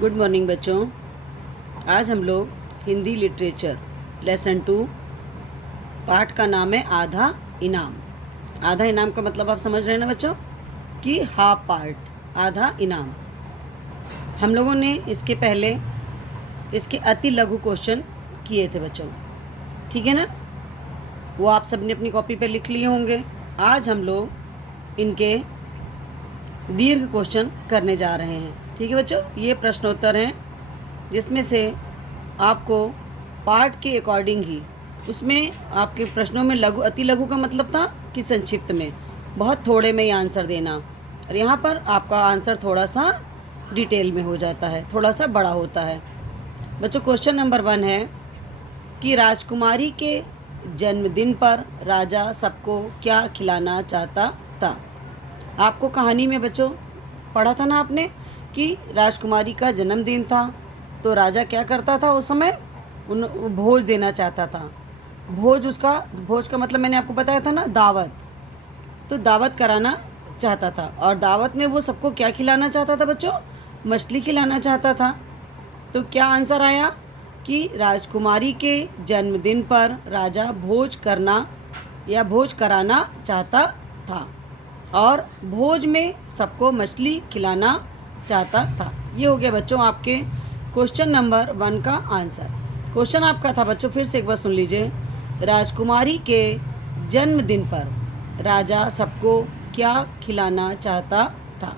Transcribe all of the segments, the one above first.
Good morning बच्चों। आज हम लोग हिंदी लिटरेचर लेसन 2 पाठ का नाम है आधा इनाम। आधा इनाम का मतलब आप समझ रहे हैं ना बच्चों कि हाफ पार्ट, आधा इनाम। हम लोगों ने इसके पहले इसके अति लघु क्वेश्चन किए थे बच्चों, ठीक है ना। वो आप सबने अपनी कॉपी पर लिख लिए होंगे। आज हम लोग इनके दीर्घ क्वेश्चन करने जा रहे हैं, ठीक है बच्चों। ये प्रश्नोत्तर हैं जिसमें से आपको पाठ के अकॉर्डिंग ही उसमें आपके प्रश्नों में लघु अति लघु का मतलब था कि संक्षिप्त में, बहुत थोड़े में ही आंसर देना, और यहाँ पर आपका आंसर थोड़ा सा डिटेल में हो जाता है, थोड़ा सा बड़ा होता है बच्चों। क्वेश्चन नंबर 1 है कि राजकुमारी के जन्मदिन पर राजा सबको क्या खिलाना चाहता था। आपको कहानी में बच्चों पढ़ा था ना आपने कि राजकुमारी का जन्मदिन था, तो राजा क्या करता था उस समय, उन भोज देना चाहता था। भोज का मतलब मैंने आपको बताया था ना, दावत। तो दावत कराना चाहता था, और दावत में वो सबको क्या खिलाना चाहता था बच्चों, मछली खिलाना चाहता था। तो क्या आंसर आया कि राजकुमारी के जन्मदिन पर राजा भोज करना या भोज कराना चाहता था, और भोज में सबको मछली खिलाना चाहता था। ये हो गया बच्चों आपके क्वेश्चन नंबर 1 का आंसर। क्वेश्चन आपका था बच्चों, फिर से एक बार सुन लीजिए। राजकुमारी के जन्मदिन पर राजा सबको क्या खिलाना चाहता था।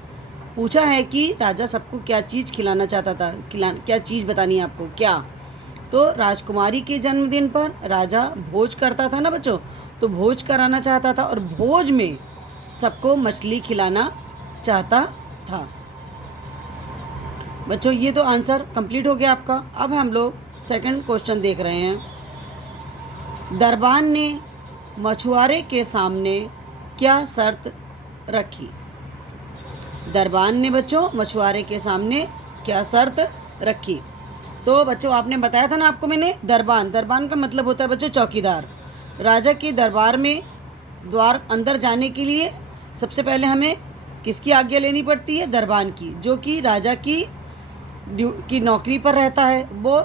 पूछा है कि राजा सबको क्या चीज़ खिलाना चाहता था, क्या चीज़ बतानी है आपको, क्या। तो राजकुमारी के जन्मदिन पर राजा भोज करता था ना बच्चों, तो भोज कराना चाहता था, और भोज में सबको मछली खिलाना चाहता था बच्चों। ये तो आंसर कंप्लीट हो गया आपका। अब हम लोग सेकंड क्वेश्चन देख रहे हैं। दरबान ने मछुआरे के सामने क्या शर्त रखी। दरबान ने बच्चों मछुआरे के सामने क्या शर्त रखी। तो बच्चों आपने बताया था ना आपको मैंने, दरबान का मतलब होता है बच्चों चौकीदार। राजा के दरबार में द्वार अंदर जाने के लिए सबसे पहले हमें किसकी आज्ञा लेनी पड़ती है, दरबान की, जो कि राजा की नौकरी पर रहता है। वो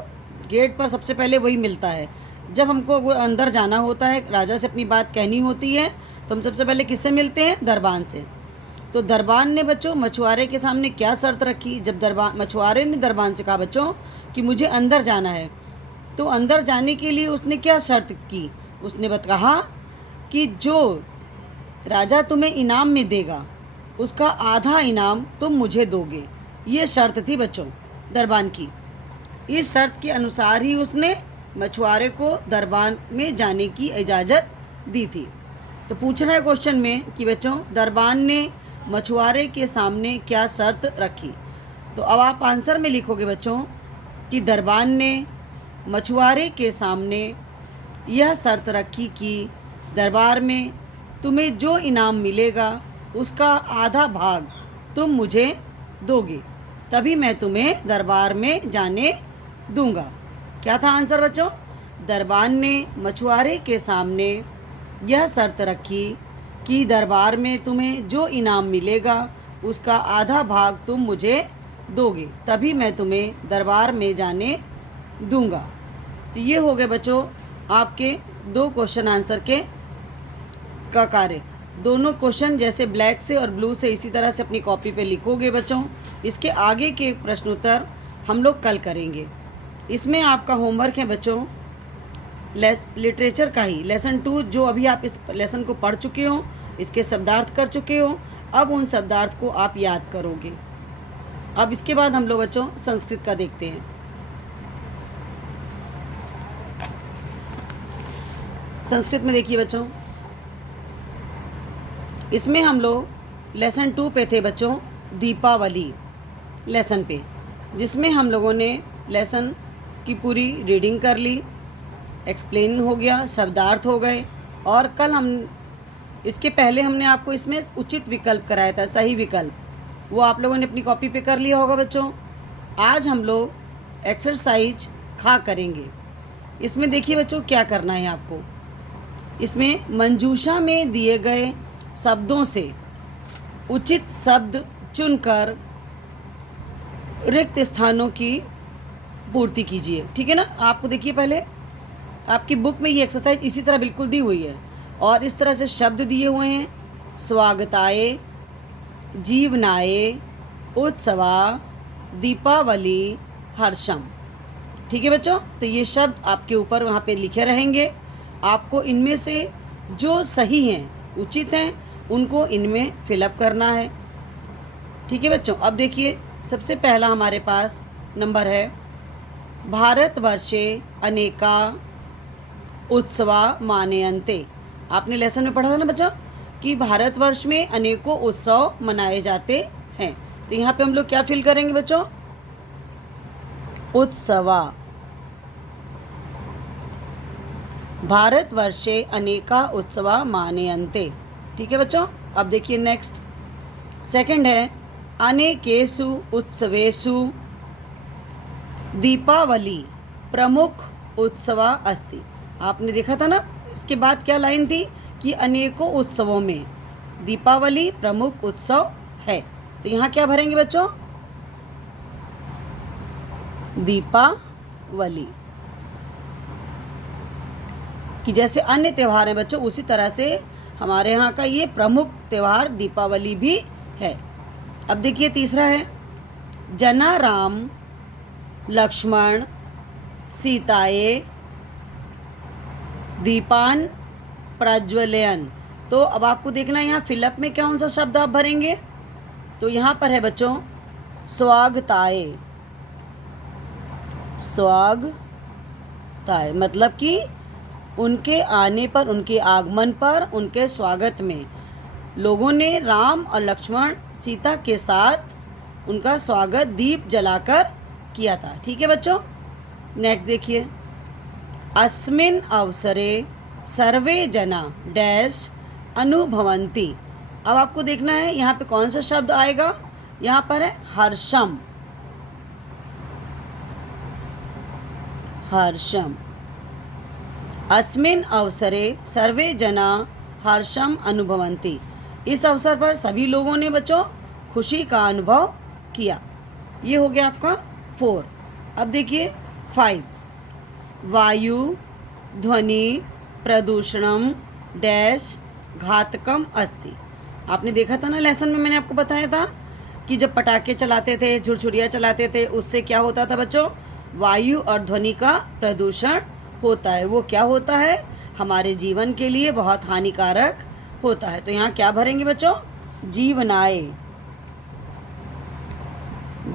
गेट पर सबसे पहले वही मिलता है। जब हमको वो अंदर जाना होता है, राजा से अपनी बात कहनी होती है, तो हम सबसे पहले किससे मिलते हैं, दरबान से। तो दरबान ने बच्चों मछुआरे के सामने क्या शर्त रखी। जब मछुआरे ने दरबान से कहा बच्चों कि मुझे अंदर जाना है, तो अंदर जाने के लिए उसने क्या शर्त की, उसने कहा कि जो राजा तुम्हें इनाम में देगा उसका आधा इनाम तुम मुझे दोगे। ये शर्त थी बच्चों दरबान की। इस शर्त के अनुसार ही उसने मछुआरे को दरबान में जाने की इजाज़त दी थी। तो पूछ रहा है क्वेश्चन में कि बच्चों दरबान ने मछुआरे के सामने क्या शर्त रखी। तो अब आप आंसर में लिखोगे बच्चों कि दरबान ने मछुआरे के सामने यह शर्त रखी कि दरबार में तुम्हें जो इनाम मिलेगा उसका आधा भाग तुम मुझे दोगे, तभी मैं तुम्हें दरबार में जाने दूंगा। क्या था आंसर बच्चों, दरबान ने मछुआरे के सामने यह शर्त रखी कि दरबार में तुम्हें जो इनाम मिलेगा उसका आधा भाग तुम मुझे दोगे, तभी मैं तुम्हें दरबार में जाने दूंगा। तो ये हो गए बच्चों आपके 2 क्वेश्चन आंसर का कार्य। दोनों क्वेश्चन जैसे ब्लैक से और ब्लू से इसी तरह से अपनी कॉपी पे लिखोगे बच्चों। इसके आगे के प्रश्नोत्तर हम लोग कल करेंगे। इसमें आपका होमवर्क है बच्चों लिटरेचर का ही लेसन 2, जो अभी आप इस लेसन को पढ़ चुके हो, इसके शब्दार्थ कर चुके हो। अब उन शब्दार्थ को आप याद करोगे। अब इसके बाद हम लोग बच्चों संस्कृत का देखते हैं। संस्कृत में देखिए बच्चों, इसमें हम लोग लेसन 2 पे थे बच्चों, दीपावली लेसन पे, जिसमें हम लोगों ने लेसन की पूरी रीडिंग कर ली, एक्सप्लेन हो गया, शब्दार्थ हो गए। और कल हम इसके पहले हमने आपको इसमें उचित विकल्प कराया था, सही विकल्प, वो आप लोगों ने अपनी कॉपी पे कर लिया होगा बच्चों। आज हम लोग एक्सरसाइज खा करेंगे। इसमें देखिए बच्चों क्या करना है आपको। इसमें मंजूषा में दिए गए शब्दों से उचित शब्द चुनकर रिक्त स्थानों की पूर्ति कीजिए। ठीक है ना। आपको देखिए पहले आपकी बुक में ये एक्सरसाइज इसी तरह बिल्कुल दी हुई है और इस तरह से शब्द दिए हुए हैं, स्वागताय, जीवनाय, उत्सवा, दीपावली, हर्षम। ठीक है बच्चों, तो ये शब्द आपके ऊपर वहाँ पे लिखे रहेंगे। आपको इनमें से जो सही हैं, उचित हैं, उनको इनमें फिलअप करना है। ठीक है बच्चों, अब देखिए सबसे पहला हमारे पास नंबर है, भारतवर्षे अनेका उत्सवा मानयन्ते। आपने लेसन में पढ़ा था ना बच्चों कि भारतवर्ष में अनेकों उत्सव मनाए जाते हैं। तो यहाँ पे हम लोग क्या फिल करेंगे बच्चों, उत्सवा। भारतवर्षे अनेका उत्सवा मानयन्ते। ठीक है बच्चों, अब देखिए नेक्स्ट सेकंड है, अनेकेषु उत्सवेषु दीपावली प्रमुख उत्सवा अस्ति। आपने देखा था ना, इसके बाद क्या लाइन थी कि अनेकों उत्सवों में दीपावली प्रमुख उत्सव है। तो यहाँ क्या भरेंगे बच्चों, दीपावली। कि जैसे अन्य त्यौहार हैं बच्चों, उसी तरह से हमारे यहाँ का ये प्रमुख त्यौहार दीपावली भी है। अब देखिए तीसरा है, जना राम लक्ष्मण सीताए दीपान प्रज्वलयन। तो अब आपको देखना है यहाँ फिलअप में कौन सा शब्द आप भरेंगे। तो यहाँ पर है बच्चों स्वागताए। स्वागताए मतलब कि उनके आने पर, उनके आगमन पर, उनके स्वागत में लोगों ने राम और लक्ष्मण सीता के साथ उनका स्वागत दीप जलाकर किया था। ठीक है बच्चों, नेक्स्ट देखिए, अस्मिन् अवसरे सर्वे जना डैश अनुभवन्ति। अब आपको देखना है यहाँ पे कौन सा शब्द आएगा। यहाँ पर है हर्षम। हर्षम, अस्मिन् अवसरे सर्वे जना हर्षम अनुभवन्ति। इस अवसर पर सभी लोगों ने बच्चों खुशी का अनुभव किया। ये हो गया आपका 4। अब देखिए 5, वायु ध्वनि प्रदूषणम डैश घातकम अस्ति। आपने देखा था ना लेसन में, मैंने आपको बताया था कि जब पटाखे चलाते थे, झुरझुरियाँ चलाते थे, उससे क्या होता था बच्चों, वायु और ध्वनि का प्रदूषण होता है। वो क्या होता है, हमारे जीवन के लिए बहुत हानिकारक होता है। तो यहाँ क्या भरेंगे बच्चों, जीवनाय।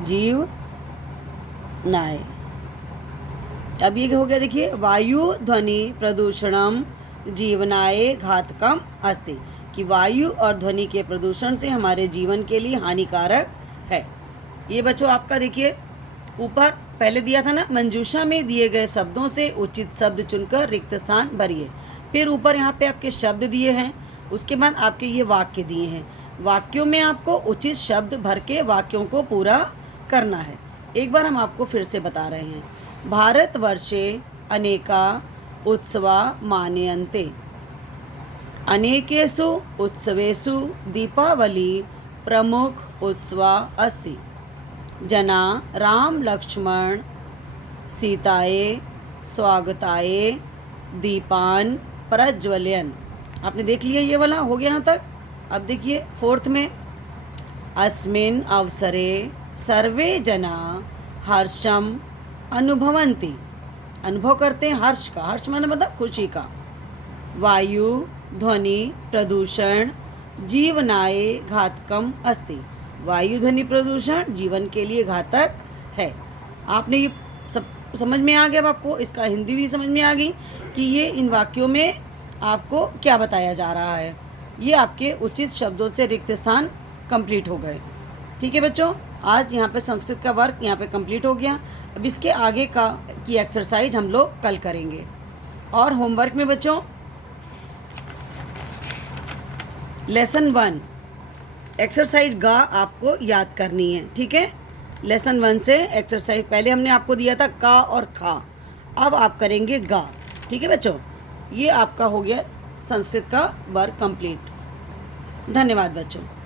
जीवनाय। अब ये हो गया देखिए, वायु ध्वनि प्रदूषणम जीवनाय घातकम अस्ति। कि वायु और ध्वनि के प्रदूषण से हमारे जीवन के लिए हानिकारक है। ये बच्चों आपका देखिए ऊपर पहले दिया था ना, मंजूषा में दिए गए शब्दों से उचित शब्द चुनकर रिक्त स्थान भरिए। फिर ऊपर यहाँ पे आपके शब्द दिए हैं, उसके बाद आपके ये वाक्य दिए हैं। वाक्यों में आपको उचित शब्द भर के वाक्यों को पूरा करना है। एक बार हम आपको फिर से बता रहे हैं, भारतवर्षे अनेका उत्सवा मानयन्ते, अनेकेषु उत्सवेषु दीपावली प्रमुख उत्सवा अस्ति, जना राम लक्ष्मण सीताए स्वागताए दीपान प्रज्वलयन। आपने देख लिया, ये वाला हो गया यहाँ तक। अब देखिए 4th में, अस्मिन् अवसरे सर्वे जना हर्षम अनुभवन्ति। अनुभव करते हैं हर्ष का, हर्ष माने मतलब खुशी का। वायु ध्वनि प्रदूषण जीवनाय घातकम अस्ति। वायु ध्वनि प्रदूषण जीवन के लिए घातक है। आपने ये सब समझ में आ गया। अब आपको इसका हिंदी भी समझ में आ गई कि ये इन वाक्यों में आपको क्या बताया जा रहा है। ये आपके उचित शब्दों से रिक्त स्थान कंप्लीट हो गए। ठीक है बच्चों, आज यहाँ पे संस्कृत का वर्क यहाँ पे कंप्लीट हो गया। अब इसके आगे की एक्सरसाइज हम लोग कल करेंगे। और होमवर्क में बच्चों लेसन 1 एक्सरसाइज गा आपको याद करनी है। ठीक है, लेसन 1 से एक्सरसाइज पहले हमने आपको दिया था का और खा, अब आप करेंगे गा। ठीक है बच्चों, ये आपका हो गया संस्कृत का वर्क कंप्लीट। धन्यवाद बच्चों।